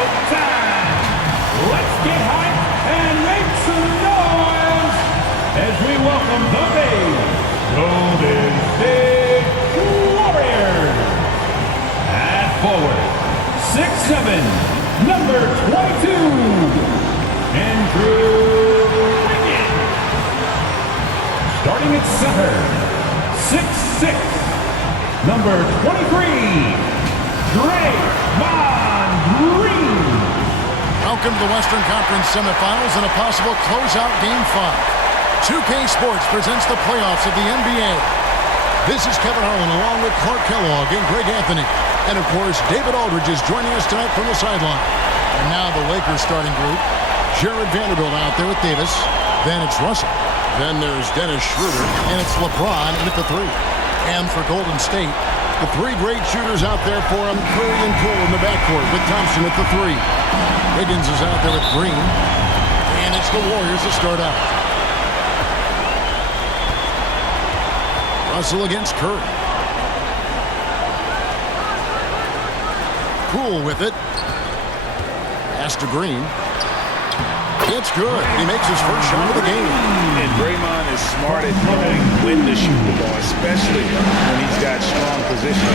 showtime. Let's get hyped and make some noise as we welcome the big Golden State Warriors. At forward, 6'7", number 22, Andrew Wiggins. Starting at center, 6'6", number 23, Draymond Green. Welcome to the Western Conference semifinals and a possible closeout Game 5. 2K Sports presents the playoffs of the NBA. This is Kevin Harlan along with Clark Kellogg and Greg Anthony. And of course, David Aldridge is joining us tonight from the sideline. And now the Lakers starting group. Jared Vanderbilt out there with Davis. Then it's Russell. Then there's Dennis Schroeder. And it's LeBron in at the 3. And for Golden State, the 3 great shooters out there for him. Curry and Poole in the backcourt with Thompson at the 3. Wiggins is out there with Green. And it's the Warriors to start out. Russell against Curry. Poole with it. Pass to Green. It's good. He makes his first shot of the game. And Draymond is smart at knowing when to shoot the ball, especially when he's got strong position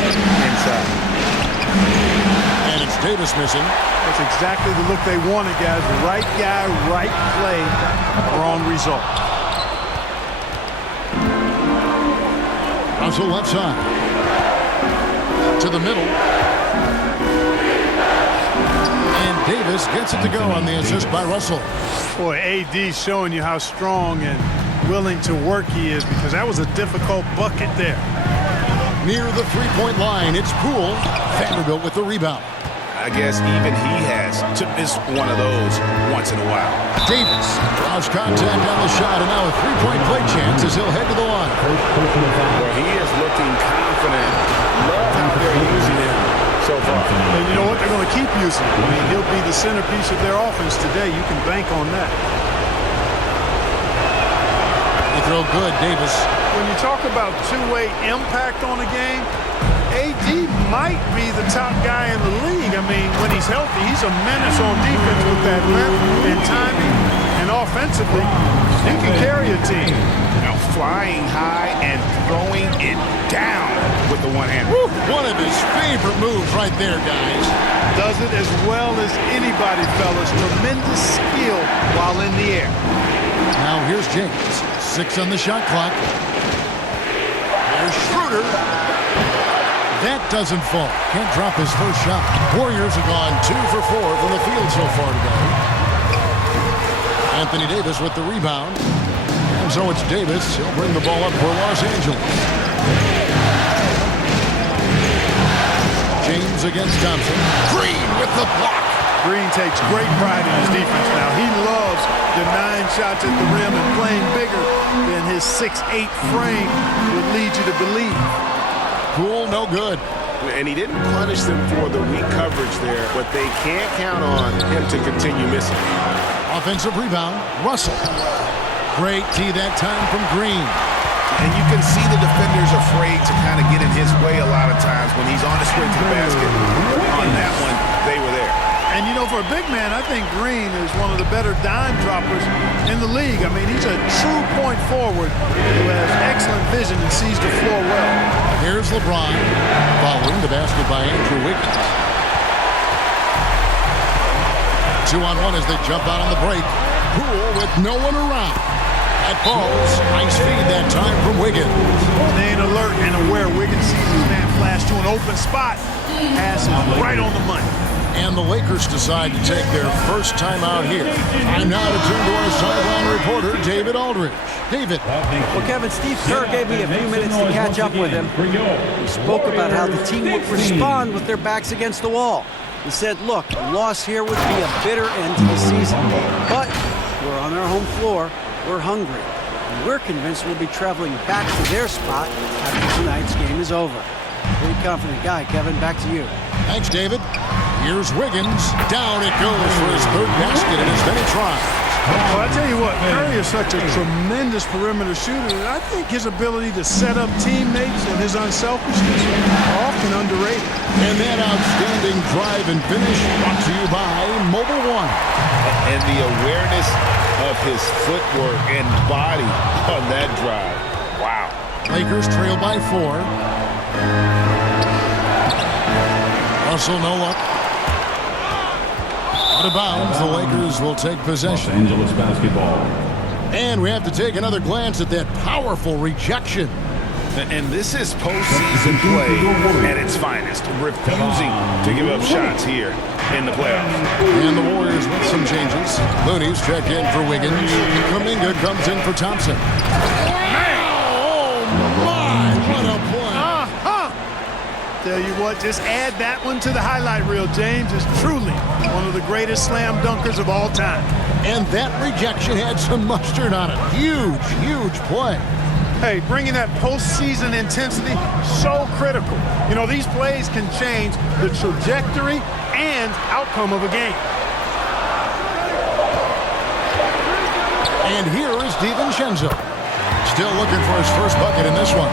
inside. And it's Davis missing. That's exactly the look they wanted, guys. Right guy, right play, wrong result. Russell left side. To the middle. And Davis gets it to go on the assist by Russell. Boy, AD showing you how strong and willing to work he is, because that was a difficult bucket there. Near the three-point line, it's Poole. Vanderbilt with the rebound. I guess even he has to miss one of those once in a while. Davis draws contact on the shot, and now a three-point play chance as he'll head to the line. Where he is looking confident. Love how they're using him so far. And you know what? They're going to keep using him. I mean, he'll be the centerpiece of their offense today. You can bank on that. They throw good, Davis. When you talk about two-way impact on a game, AD might be the top guy in the league. I mean, when he's healthy, he's a menace on defense with that length and timing. And offensively, he can carry a team. Now flying high and throwing it down with the one hand. One of his favorite moves right there, guys. Does it as well as anybody, fellas. Tremendous skill while in the air. Now here's James. 6 on the shot clock. There's Schroeder. That doesn't fall. Can't drop his first shot. Warriors have gone 2 for 4 from the field so far today. Anthony Davis with the rebound. And so it's Davis. He'll bring the ball up for Los Angeles. James against Thompson. Green with the block. Green takes great pride in his defense now. He loves denying shots at the rim and playing bigger than his 6'8" frame would lead you to believe. Poole, no good. And he didn't punish them for the weak coverage there, but they can't count on him to continue missing. Offensive rebound, Russell. Great tee that time from Green. And you can see the defenders afraid to kind of get in his way a lot of times when he's on his way to the basket. On that one, they were there. And, you know, for a big man, I think Green is one of the better dime droppers in the league. I mean, he's a true point forward who has excellent vision and sees the floor well. Here's LeBron following the basket by Andrew Wiggins. 2-on-1 as they jump out on the break. Poole with no one around. That falls. Nice feed that time from Wiggins. Staying alert and aware. Wiggins sees his man flash to an open spot. Passes right on the money. And the Lakers decide to take their first time out here. And now to turn to our sideline reporter, David Aldridge. David. Well, Kevin, Steve Kerr gave me a few minutes to catch up with him. He spoke about how the team would respond with their backs against the wall. He said, look, a loss here would be a bitter end to the season. But we're on our home floor. We're hungry. And we're convinced we'll be traveling back to their spot after tonight's game is over. Pretty confident guy, Kevin. Back to you. Thanks, David. Here's Wiggins. Down it goes for his third basket in as many tries. Well, I tell you what, Curry is such a tremendous perimeter shooter that I think his ability to set up teammates and his unselfishness are often underrated. And that outstanding drive and finish brought to you by Mobile One. And the awareness of his footwork and body on that drive. Wow. Lakers trail by 4. Russell, no luck. Out of bounds, the Lakers will take possession. Los Angeles basketball. And we have to take another glance at that powerful rejection. And this is postseason play at its finest, refusing to give up shots here in the playoffs. And the Warriors with some changes. Looney's checked in for Wiggins. Kuminga comes in for Thompson. Oh, my, what a play. Tell you what, just add that one to the highlight reel. James is truly one of the greatest slam dunkers of all time. And that rejection had some mustard on it. Huge, huge play. Hey, bringing that postseason intensity, so critical. You know, these plays can change the trajectory and outcome of a game. And here is DiVincenzo. Still looking for his first bucket in this one.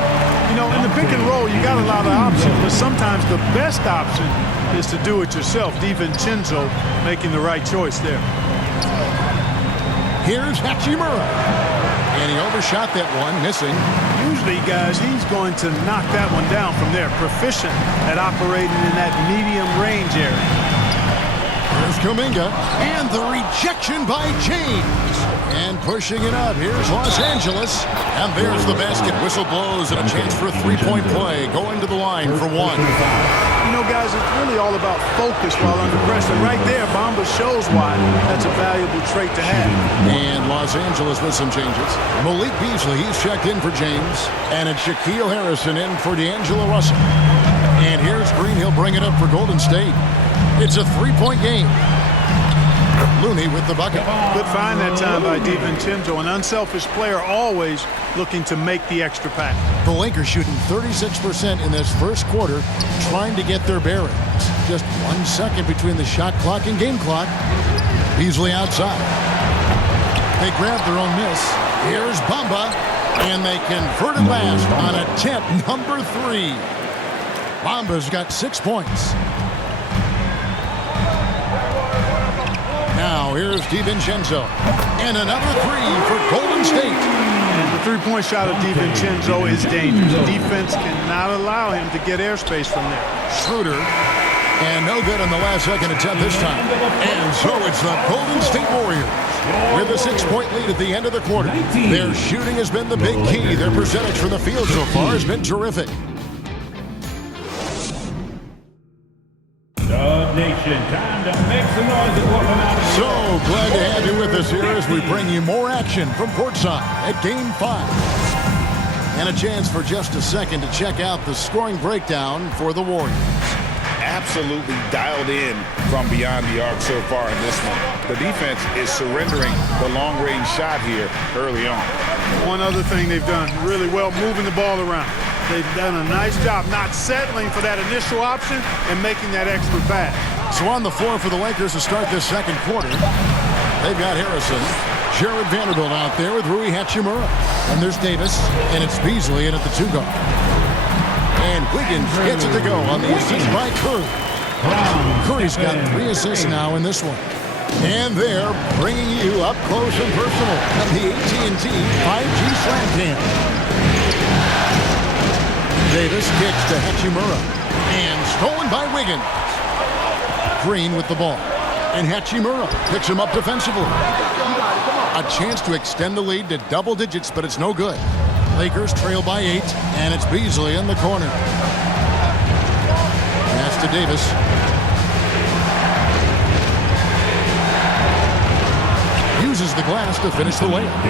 You know, in the pick and roll, you got a lot of options, but sometimes the best option is to do it yourself. DiVincenzo making the right choice there. Here's Hachimura. And he overshot that one, missing. Usually, guys, he's going to knock that one down from there. Proficient at operating in that medium range area. Here's Kuminga. And the rejection by James. And pushing it up, here's Los Angeles. And there's the basket. Whistle blows and a chance for a three-point play. Going to the line for one. You know, guys, it's really all about focus while under pressure. Right there, Bamba shows why that's a valuable trait to have. And Los Angeles with some changes. Malik Beasley, he's checked in for James. And it's Shaquille Harrison in for D'Angelo Russell. And here's Green. He'll bring it up for Golden State. It's a three-point game. Looney with the bucket. Good find that time by DiVincenzo. An unselfish player always looking to make the extra pass. The Lakers shooting 36% in this first quarter, trying to get their bearings. Just 1 second between the shot clock and game clock. Beasley outside. They grab their own miss. Here's Bamba, and they convert it last on attempt number 3. Bamba's got 6 points. Now here's DiVincenzo. And another 3 for Golden State. The three-point shot of DiVincenzo is dangerous. The defense cannot allow him to get airspace from there. Schroeder. And no good on the last second attempt this time. And so it's the Golden State Warriors with a 6-point lead at the end of the quarter. Their shooting has been the big key. Their percentage from the field so far has been terrific. Dub Nation, time to make some noise and welcome out. So glad to have you with us here as we bring you more action from courtside at Game 5. And a chance for just a second to check out the scoring breakdown for the Warriors. Absolutely dialed in from beyond the arc so far in this one. The defense is surrendering the long-range shot here early on. One other thing they've done really well, moving the ball around. They've done a nice job not settling for that initial option and making that extra pass. So on the floor for the Lakers to start this second quarter, they've got Harrison, Jared Vanderbilt out there with Rui Hachimura. And there's Davis, and it's Beasley in at the 2 guard. And Wiggins gets it to go on the assist by Curry. Curry's got 3 assists now in this one. And they're bringing you up close and personal from the AT&T 5G Slam Cam. Davis kicks to Hachimura. And stolen by Wiggins. Green with the ball. And Hachimura picks him up defensively. A chance to extend the lead to double digits, but it's no good. Lakers trail by 8, and it's Beasley in the corner. Pass to Davis. Uses the glass to finish the layup.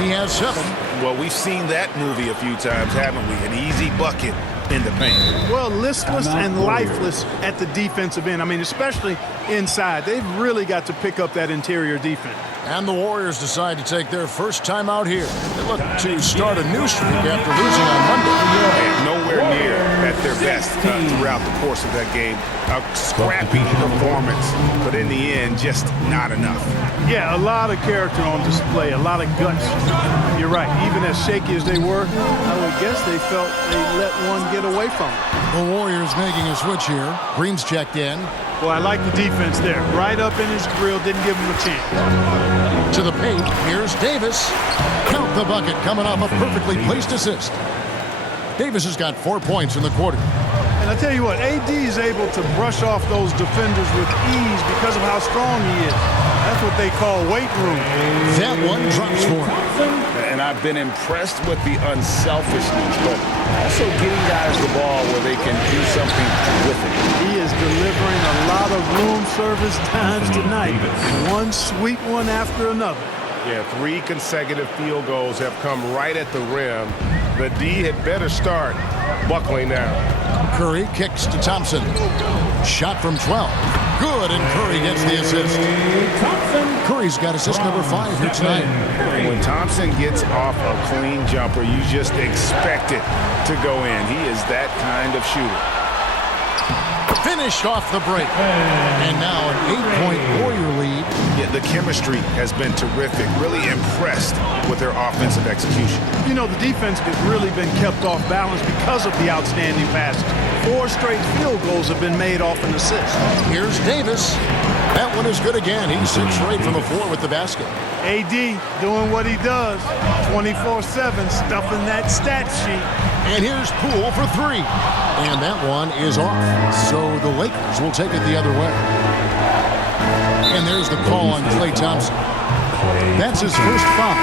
He has 7. Well, we've seen that movie a few times, haven't we? An easy bucket in the paint. Well, listless and lifeless at the defensive end. I mean, especially inside. They've really got to pick up that interior defense. And the Warriors decide to take their first time out here. They look to start a new streak after losing on Monday. And nowhere near at at their best throughout the course of that game. A scrappy performance, but in the end, just not enough. Yeah, a lot of character on display, a lot of guts. You're right. Even as shaky as they were, I would guess they felt they let one get away from them. The Warriors making a switch here. Green's checked in. Well, I like the defense there. Right up in his grill, didn't give him a chance. To the paint, here's Davis. Count the bucket, coming off a perfectly placed assist. Davis has got 4 points in the quarter. And I tell you what, AD is able to brush off those defenders with ease because of how strong he is. That's what they call weight room. That one drops for him. And I've been impressed with the unselfishness, but also getting guys the ball where they can do something with it. He is delivering a lot of room service times tonight. One sweet one after another. Yeah, 3 consecutive field goals have come right at the rim. The D had better start buckling now. Curry kicks to Thompson. Shot from 12. Good, and Curry gets the assist. Curry's got assist number 5 here tonight. When Thompson gets off a clean jumper, you just expect it to go in. He is that kind of shooter. Finished off the break. And now an 8-point Warrior lead. Yeah, the chemistry has been terrific. Really impressed with their offensive execution. You know, the defense has really been kept off balance because of the outstanding passes. 4 straight field goals have been made off an assist. Here's Davis. That one is good again. He's 6 straight from the floor with the basket. AD doing what he does. 24/7, stuffing that stat sheet. And here's Poole for 3. And that one is off. So the Lakers will take it the other way. And there's the call on Klay Thompson. That's his first foul.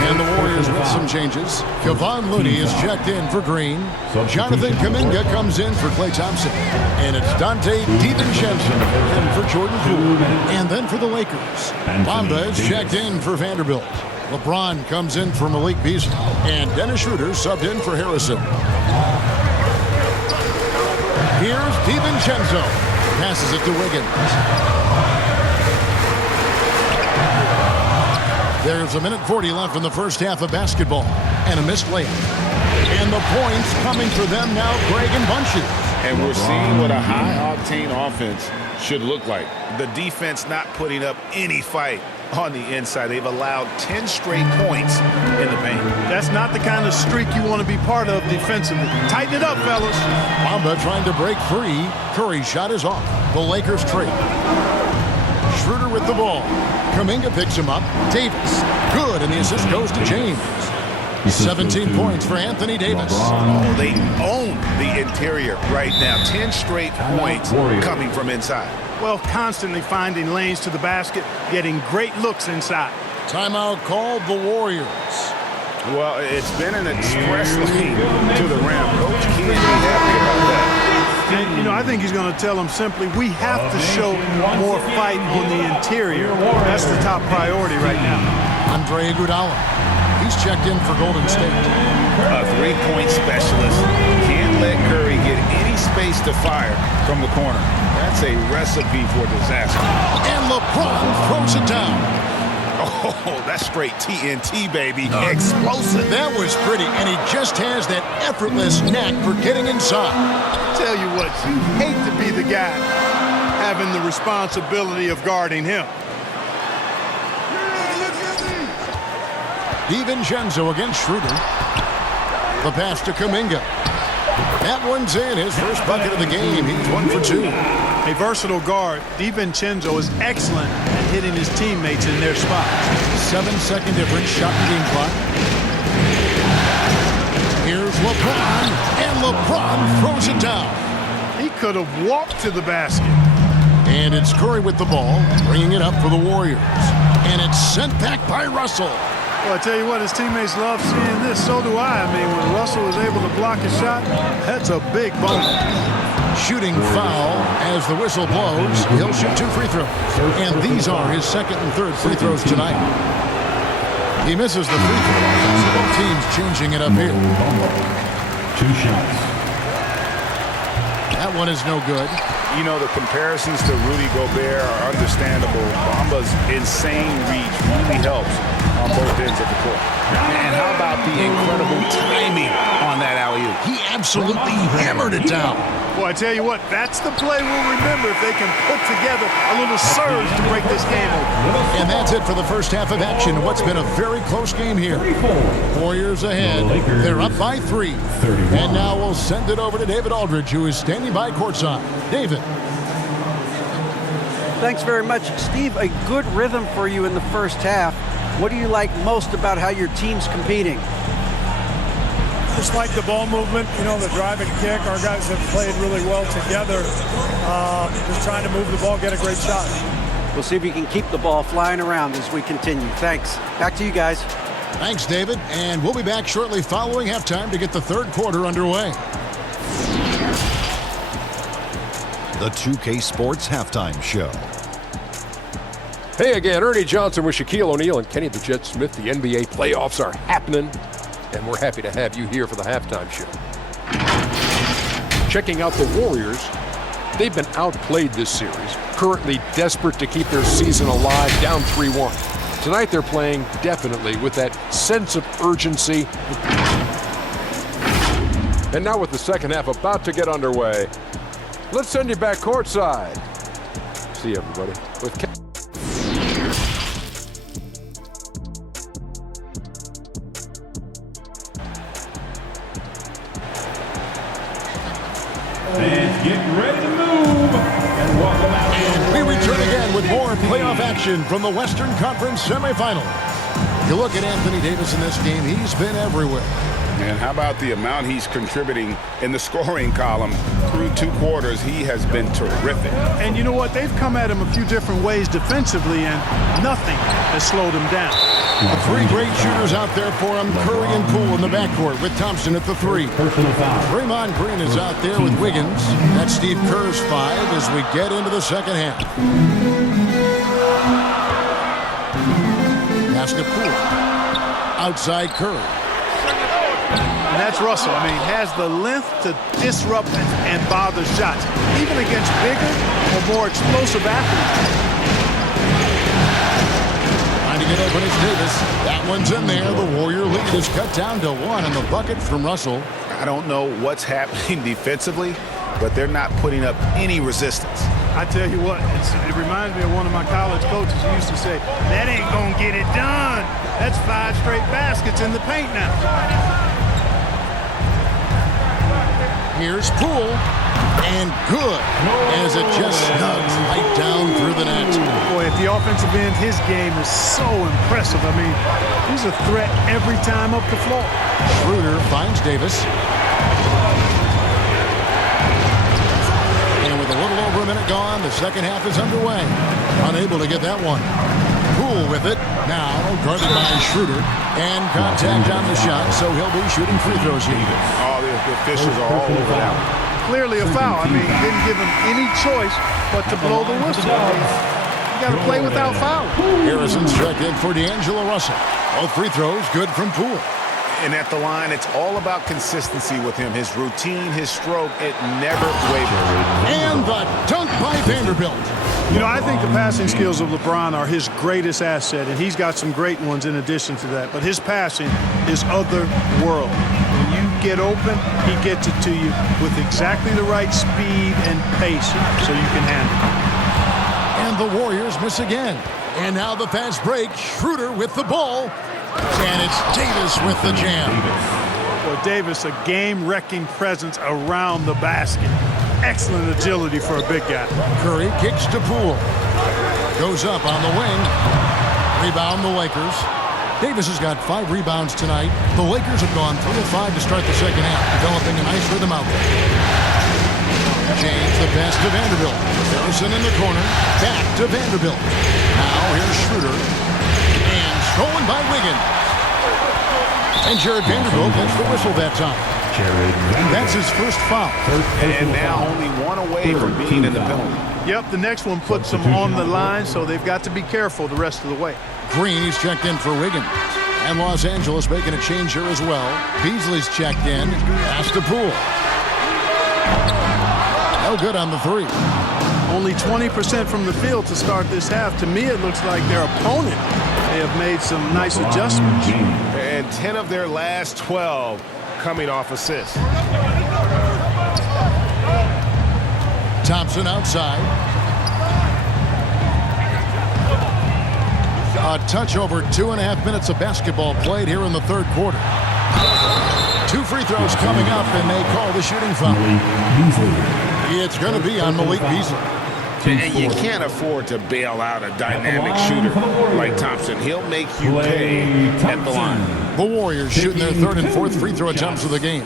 And the Warriors with some changes. Kevon Looney is checked in for Green. Jonathan Kuminga comes in for Klay Thompson. And it's Dante DiVincenzo in for Jordan Poole. And then for the Lakers, Bamba is checked in for Vanderbilt. LeBron comes in for Malik Beasley. And Dennis Schroeder subbed in for Harrison. Here's DiVincenzo. Passes it to Wiggins. There's 1:40 left in the first half of basketball. And a missed layup. And the points coming for them now, Greg and Bunches. And we're seeing what a high-octane offense should look like. The defense not putting up any fight on the inside. They've allowed 10 straight points in the paint. That's not the kind of streak you want to be part of defensively. Tighten it up, fellas. Bamba trying to break free. Curry's shot is off. The Lakers trade. Schroeder with the ball. Kuminga picks him up. Davis. Good, and the assist goes to James. 17 points for Anthony Davis. Oh, they own the interior right now. 10 straight points coming from inside. Well, constantly finding lanes to the basket, getting great looks inside. Timeout called the Warriors. Well, it's been an express lane to the rim. Coach can't be happy about that. And, you know, I think he's going to tell them simply, we have to show more fight on the interior. That's the top priority right now. Andre Iguodala. He's checked in for Golden State. A three-point specialist. Can't let Curry get any space to fire from the corner. That's a recipe for disaster. And LeBron throws it down. Oh, that's straight TNT, baby. Explosive. That was pretty, and he just has that effortless knack for getting inside. Tell you what, you hate to be the guy having the responsibility of guarding him. DiVincenzo against Schroeder. The pass to Kuminga. That one's in. His first bucket of the game. He's 1 for 2. A versatile guard, DiVincenzo is excellent at hitting his teammates in their spots. 7-second difference, shot and game clock. Here's LeBron, and LeBron throws it down. He could have walked to the basket. And it's Curry with the ball, bringing it up for the Warriors. And it's sent back by Russell. Well, I tell you what, his teammates love seeing this. So do I. I mean, when Russell was able to block a shot, that's a big bonus. Shooting foul as the whistle blows. He'll shoot 2 free throws. And these are his second and third free throws tonight. He misses the free throw. So both teams changing it up here. 2 shots. That one is no good. You know, the comparisons to Rudy Gobert are understandable. Bamba's insane reach really helps on both ends of the court. And how about the incredible timing on that alley-oop? He absolutely hammered it down. Boy, I tell you what, that's the play we'll remember if they can put together a little surge to break this game open. And that's it for the first half of action. What's been a very close game here. Warriors ahead. They're up by 3. And now we'll send it over to David Aldridge, who is standing by courtside. David. Thanks very much, Steve. A good rhythm for you in the first half. What do you like most about how your team's competing? Just like the ball movement, you know, the drive and kick. Our guys have played really well together. Just trying to move the ball, get a great shot. We'll see if you can keep the ball flying around as we continue. Thanks. Back to you guys. Thanks, David. And we'll be back shortly following halftime to get the third quarter underway. The 2K Sports Halftime Show. Hey again, Ernie Johnson with Shaquille O'Neal and Kenny the Jet Smith. The NBA playoffs are happening, and we're happy to have you here for the halftime show. Checking out the Warriors, they've been outplayed this series, currently desperate to keep their season alive, down 3-1. Tonight they're playing definitely with that sense of urgency. And now with the second half about to get underway, let's send you back courtside. See you, everybody. With Fans, get ready to move. And welcome out here. We return again with more playoff action from the Western Conference semifinals. You look at Anthony Davis in this game, he's been everywhere. And how about the amount he's contributing in the scoring column through 2 quarters? He has been terrific. And you know what? They've come at him a few different ways defensively, and nothing has slowed him down. 3 great shooters out there for him. Curry and Poole in the backcourt with Thompson at the 3. Personal foul. Draymond Green is out there with Wiggins. That's Steve Kerr's 5 as we get into the second half. Pass to Poole. Outside Curry. And that's Russell. I mean, he has the length to disrupt and bother shots, even against bigger or more explosive athletes. Trying to get open is Davis. That one's in there. The Warrior lead is cut down to 1 in the bucket from Russell. I don't know what's happening defensively, but they're not putting up any resistance. I tell you what, it reminds me of one of my college coaches who used to say, that ain't gonna get it done. That's 5 straight baskets in the paint now. Here's Poole, and good, as it just snugs right down through the net. Boy, at the offensive end, his game is so impressive. I mean, he's a threat every time up the floor. Schroeder finds Davis. And with a little over a minute gone, the second half is underway. Unable to get that one. Poole with it. Now guarded by Schroeder. And contact on the shot, so he'll be shooting free throws here. All the officials are all over that one. Clearly a foul. I mean, didn't give him any choice but to blow the whistle. You got to play without foul. Harrison's checked in for D'Angelo Russell. Both free throws good from Poole. And at the line, it's all about consistency with him. His routine, his stroke, it never wavers. And the dunk by Vanderbilt. You know, I think the passing skills of LeBron are his greatest asset, and he's got some great ones in addition to that. But his passing is otherworldly. When you get open, he gets it to you with exactly the right speed and pace so you can handle it. And the Warriors miss again. And now the fast break. Schroeder with the ball. And it's Davis with the jam. Well, Davis, a game-wrecking presence around the basket. Excellent agility for a big guy. Curry kicks to Poole. Goes up on the wing. Rebound the Lakers. Davis has got 5 rebounds tonight. The Lakers have gone 3 of 5 to start the second half, developing a nice rhythm out there. James the pass to Vanderbilt. Harrison in the corner. Back to Vanderbilt. Now here's Schroeder. And stolen by Wiggins. And Jared Vanderbilt gets the whistle that time. That's his first foul. And now only 1 away from being in the penalty. Yep, the next one puts them on the line, so they've got to be careful the rest of the way. Green is checked in for Wiggins. And Los Angeles making a change here as well. Beasley's checked in. Pass to Poole. No good on the three. Only 20% from the field to start this half. To me, it looks like their opponent may have made some nice adjustments. And 10 of their last 12 coming off assists. Thompson outside. A touch over 2.5 minutes of basketball played here in the third quarter. 2 free throws coming up, and they call the shooting foul. It's going to be on Malik Beasley. And you can't afford to bail out a dynamic shooter like Thompson. He'll make you pay at the line. The Warriors shooting their third and fourth free throw attempts of the game.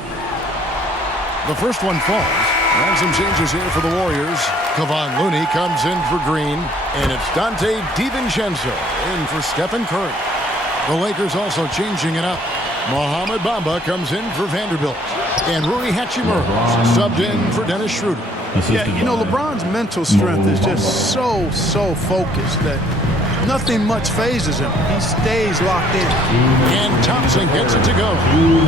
The first one falls. And some changes here for the Warriors. Kevon Looney comes in for Green, and it's Dante DiVincenzo in for Stephen Curry. The Lakers also changing it up. Mohamed Bamba comes in for Vanderbilt, and Rui Hachimura subbed in for Dennis Schroeder. Yeah, you know, LeBron's mental strength is just so focused that nothing much phases him. He stays locked in. And Thompson gets it to go.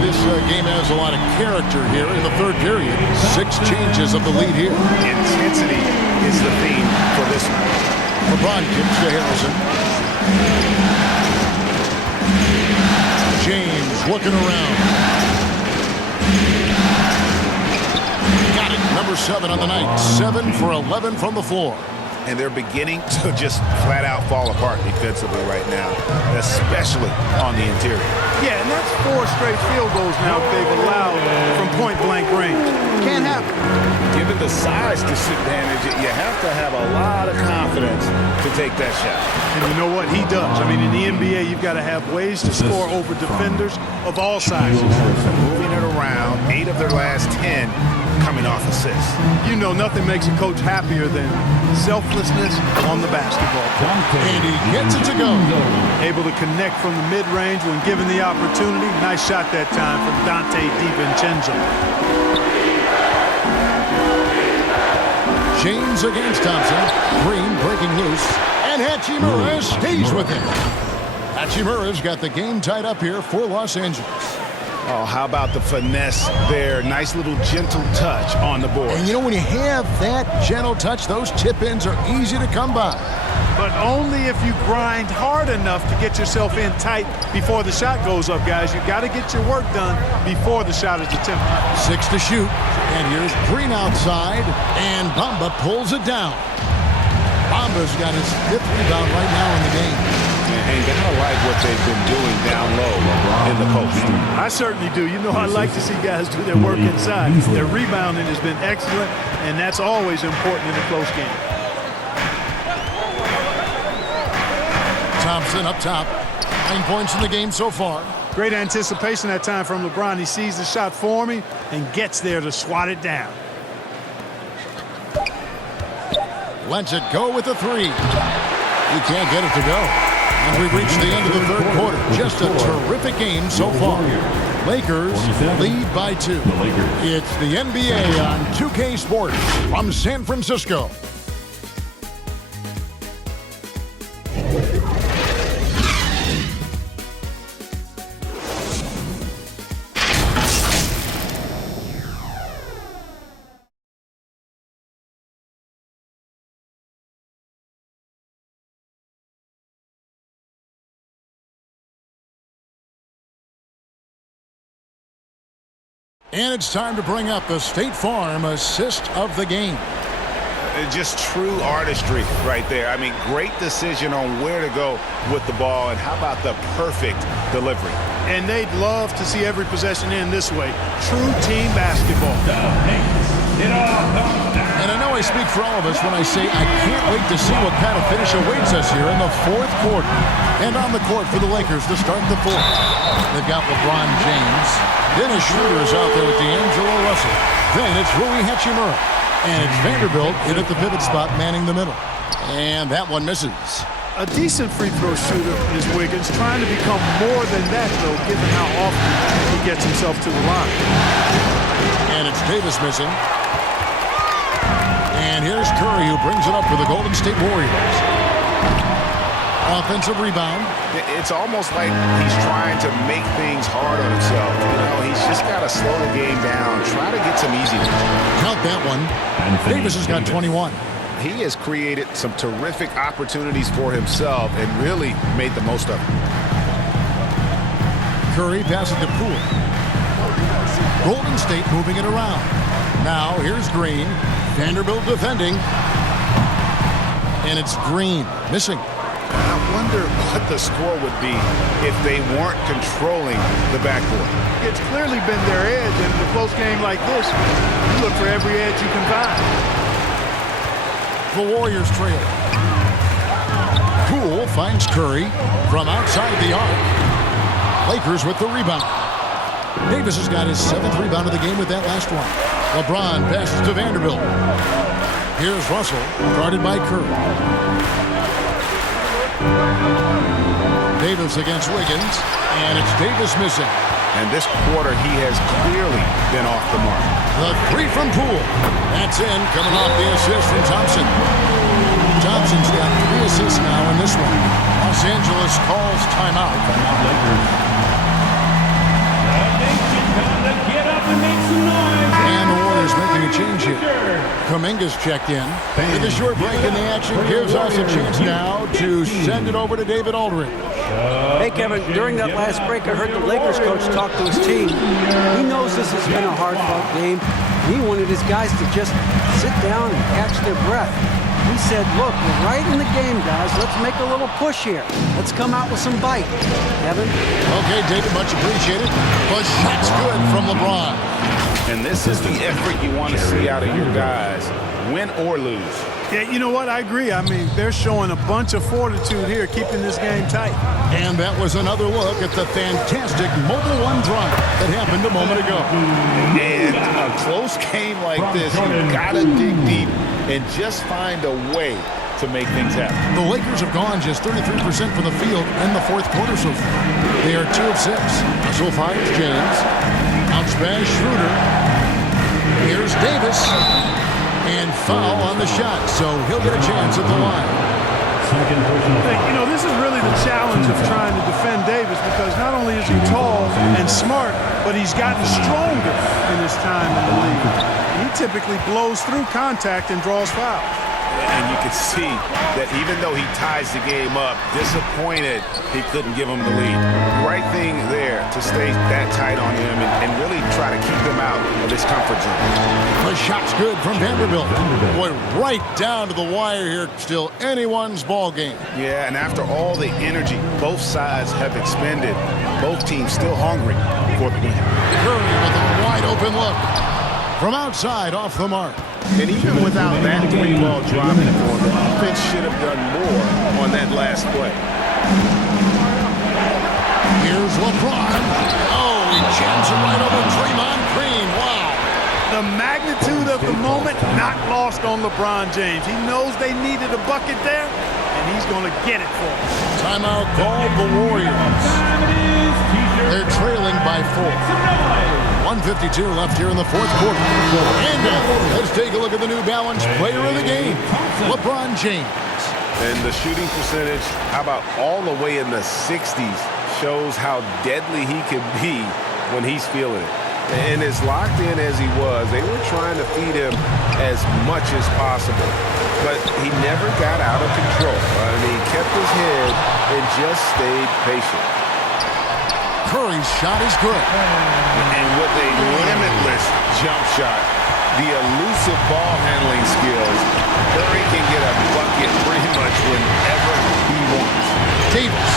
This game has a lot of character here in the third period. 6 changes of the lead here. Intensity is the theme for this one. LeBron kicks to Harrison. James looking around. Got it. Number 7 on the night. 7 for 11 from the floor. And they're beginning to just flat out fall apart defensively right now, especially on the interior. Yeah, and that's 4 straight field goals now they've allowed from point-blank range. Can't happen. Given the size disadvantage, you have to have a lot of confidence to take that shot. And you know what? He does. I mean, in the NBA, you've got to have ways to score over defenders of all sizes. Moving it around, 8 of their last 10 coming off assists. You know, nothing makes a coach happier than selflessness on the basketball court. And he gets it to go. Able to connect from the mid-range when given the opportunity. Nice shot that time from Dante DiVincenzo. James against Thompson. Green breaking loose. And Hachimura stays with him. Hachimura's got the game tied up here for Los Angeles. Oh, how about the finesse there? Nice little gentle touch on the board. And you know, when you have that gentle touch, those tip-ins are easy to come by. But only if you grind hard enough to get yourself in tight before the shot goes up, guys. You've got to get your work done before the shot is attempted. 6 to shoot. And here's Green outside. And Bamba pulls it down. Bamba's got his 5th rebound right now in the game. And gotta like what they've been doing down low in the post. I certainly do. You know, I like to see guys do their work inside. Their rebounding has been excellent, and that's always important in a close game. Thompson up top. 9 points in the game so far. Great anticipation that time from LeBron. He sees the shot forming and gets there to swat it down. Lets it go with the 3. He can't get it to go. And we've reached the end of the third quarter. Just a terrific game so far. Lakers lead by 2. It's the NBA on 2K Sports from San Francisco. And it's time to bring up the State Farm assist of the game. Just true artistry right there. I mean, great decision on where to go with the ball, and how about the perfect delivery? And they'd love to see every possession end this way. True team basketball. And I know I speak for all of us when I say I can't wait to see what kind of finish awaits us here in the fourth quarter. And on the court for the Lakers to start the fourth. They've got LeBron James. Dennis Schroeder is out there with D'Angelo Russell. Then it's Rui Hachimura. And it's Vanderbilt in at the pivot spot, manning the middle. And that one misses. A decent free throw shooter is Wiggins, trying to become more than that, though, given how often he gets himself to the line. And it's Davis missing. And here's Curry, who brings it up for the Golden State Warriors. Offensive rebound. It's almost like he's trying to make things hard on himself. You know, he's just got to slow the game down, try to get some easy ones. Count that one. Davis has got 21. He has created some terrific opportunities for himself and really made the most of it. Curry passes to Poole. Golden State moving it around. Now here's Green. Vanderbilt defending. And it's Green missing. I wonder what the score would be if they weren't controlling the backboard. It's clearly been their edge, and in a close game like this, you look for every edge you can find. The Warriors trail. Poole finds Curry from outside the arc. Lakers with the rebound. Davis has got his 7th rebound of the game with that last one. LeBron passes to Vanderbilt. Here's Russell, guarded by Curry. Davis against Wiggins, and it's Davis missing. And this quarter, he has clearly been off the mark. The 3 from Poole. That's in, coming off the assist from Thompson. Thompson's got 3 assists now in this one. Los Angeles calls timeout. Get up and make some noise. And the Warriors making a change here. Kuminga's checked in. With a short break in the action, gives us a chance now to send it over to David Aldridge. Hey, Kevin, during that last break, I heard the Lakers coach talk to his team. He knows this has been a hard-fought game. He wanted his guys to just sit down and catch their breath. He said, look, we're right in the game, guys. Let's make a little push here. Let's come out with some bite. Kevin? Okay, David, much appreciated. But shot's good from LeBron. And this is the effort you want to see out of your guys, win or lose. Yeah, you know what? I agree. I mean, they're showing a bunch of fortitude here, keeping this game tight. And that was another look at the fantastic Mobile One drive that happened a moment ago. And a close game like this, you've got to dig deep and just find a way to make things happen. The Lakers have gone just 33% from the field in the 4th quarter so far. They are 2 of 6. Russell finds James. Bounce pass Schroeder. Here's Davis. And foul on the shot, so he'll get a chance at the line. You know, this is really the challenge of trying to defend Davis, because not only is he tall and smart, but he's gotten stronger in his time in the league. He typically blows through contact and draws fouls. And you can see that even though he ties the game up, disappointed he couldn't give him the lead. Right thing there to stay that tight on him and really try to keep him out of his comfort zone. The shot's good from Vanderbilt. Boy, right down to the wire here. Still anyone's ball game. Yeah, and after all the energy both sides have expended, both teams still hungry for the win. Curry with a wide open look. From outside, off the mark. And even without that 3-ball dropping for him, the defense should have done more on that last play. Here's LeBron. Oh, he jams it right over Draymond Green. Wow. The magnitude of the moment not lost on LeBron James. He knows they needed a bucket there, and he's going to get it for them. Timeout called the Warriors. They're trailing by 4. 1:52 left here in the 4th quarter. And let's take a look at the New Balance player of the game, LeBron James. And the shooting percentage, how about all the way in the 60s, shows how deadly he can be when he's feeling it. And as locked in as he was, they were trying to feed him as much as possible. But he never got out of control. He kept his head and just stayed patient. Curry's shot is good. And with a limitless jump shot, the elusive ball handling skills, Curry can get a bucket pretty much whenever he wants. Davis.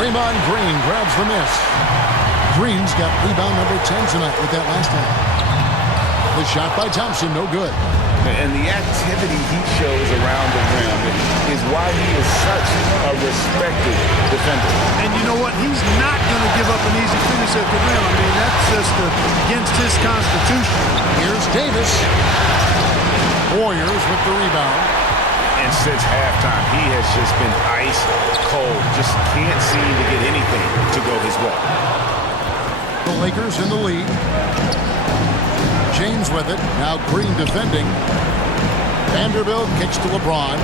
Draymond Green grabs the miss. Green's got rebound number 10 tonight with that last one. The shot by Thompson, no good. And the activity he shows around the rim is why he is such a respected defender. And you know what? He's not going to give up an easy finish at the rim. I mean, that's just against his constitution. Here's Davis. Warriors with the rebound. And since halftime, he has just been ice cold. Just can't seem to get anything to go his way. The Lakers in the lead. James with it. Now Green defending. Vanderbilt kicks to LeBron.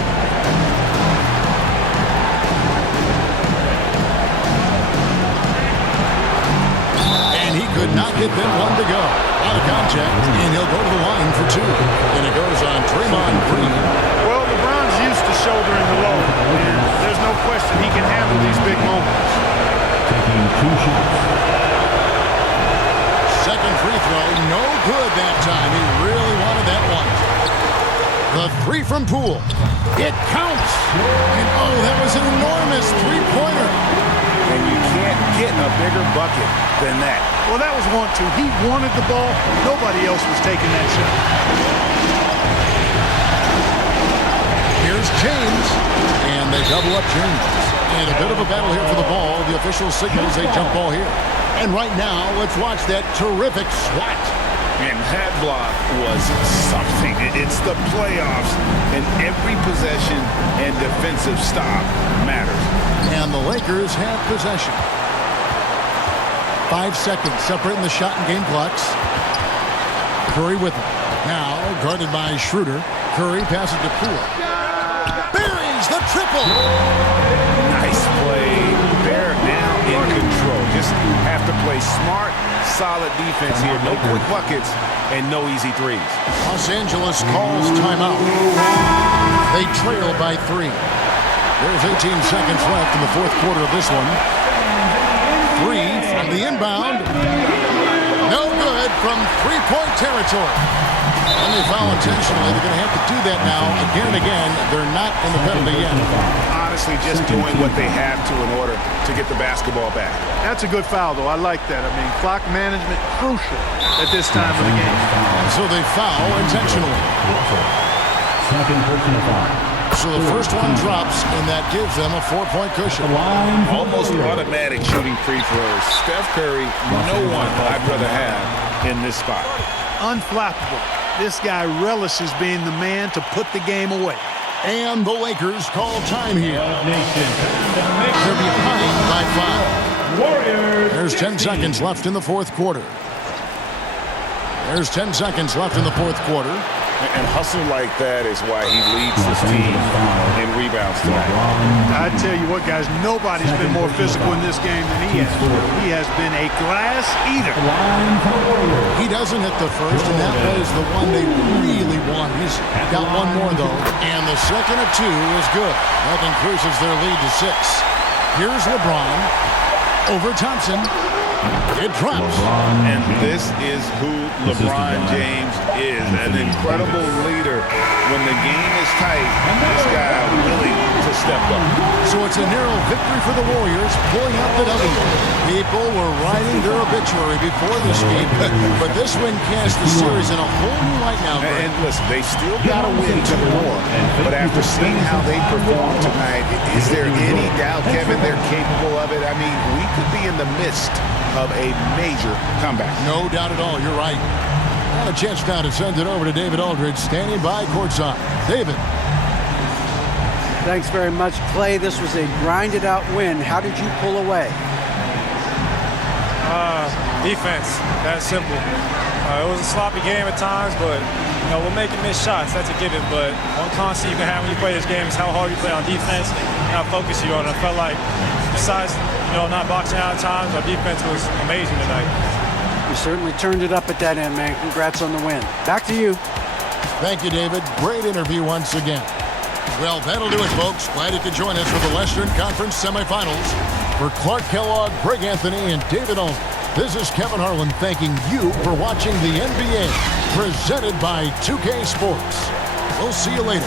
get them one to go. Out of contact, and he'll go to the line for 2. And it goes on Draymond Green. Well, LeBron's used to shouldering the load, and there's no question he can handle these big moments. Taking 2 shots. Second free throw, no good that time. He really wanted that one. The 3 from Poole. It counts. And oh, that was an enormous three-pointer. And you can't get a bigger bucket than that. Well, that was 1-2. He wanted the ball. Nobody else was taking that shot. Here's James. And they double up James. And a bit of a battle here for the ball. The official signals a jump ball here. And right now, let's watch that terrific swat. And that block was something. It's the playoffs, and every possession and defensive stop matters. And the Lakers have possession. 5 seconds separating the shot and game clocks. Curry with him. Now guarded by Schroeder. Curry passes to Poole. Buries the triple. Nice play. They're now in control. Just have to play smart, solid defense here. No quick buckets and no easy threes. Los Angeles calls timeout. They trail by 3. There's 18 seconds left in the fourth quarter of this one. 3 from the inbound. No good from three-point territory. And they foul intentionally. They're going to have to do that now again and again. They're not in the penalty yet. Honestly, just doing what they have to in order to get the basketball back. That's a good foul, though. I like that. I mean, clock management crucial at this time of the game. And so they foul intentionally. Second personal foul. So the first one drops, and that gives them a 4-point cushion. Almost automatic shooting free throws. Steph Curry, no one I'd rather have in this spot. Unflappable. This guy relishes being the man to put the game away. And the Lakers call time here. They're behind by 5. Warriors. There's 10 seconds left in the fourth quarter. There's 10 seconds left in the fourth quarter. And hustle like that is why he leads his team in rebounds tonight. I tell you what, guys, nobody's been more physical in this game than he has. He has been a glass eater. He doesn't hit the first, and that was the one they really want. He's got one more, though. And the second of 2 is good. That increases their lead to 6. Here's LeBron over Thompson. It drops. And this is who LeBron James is. An incredible leader. When the game is tight, this guy willing to step up. So it's a narrow victory for the Warriors, pulling out the W. People were writing their obituary before this game, but this win cast the series in a whole new light now. And listen, they still got to win tomorrow. But after seeing how they performed tonight, is there any doubt, Kevin, they're capable of it? I mean, we could be in the midst of a major comeback. No doubt at all. You're right. Got a chance now to send it over to David Aldridge, standing by courtside. David. Thanks very much, Clay. This was a grinded-out win. How did you pull away? Defense. That's simple. It was a sloppy game at times, but we're making missed shots. That's a given. But one constant you can have when you play this game is how hard you play on defense and how focused you are. And I felt like, besides not boxing out at times, our defense was amazing tonight. You certainly turned it up at that end, man. Congrats on the win. Back to you. Thank you, David. Great interview once again. Well, that'll do it, folks. Glad you could join us for the Western Conference semifinals. For Clark Kellogg, Greg Anthony, and David Aldridge, this is Kevin Harlan thanking you for watching the NBA, presented by 2K Sports. We'll see you later.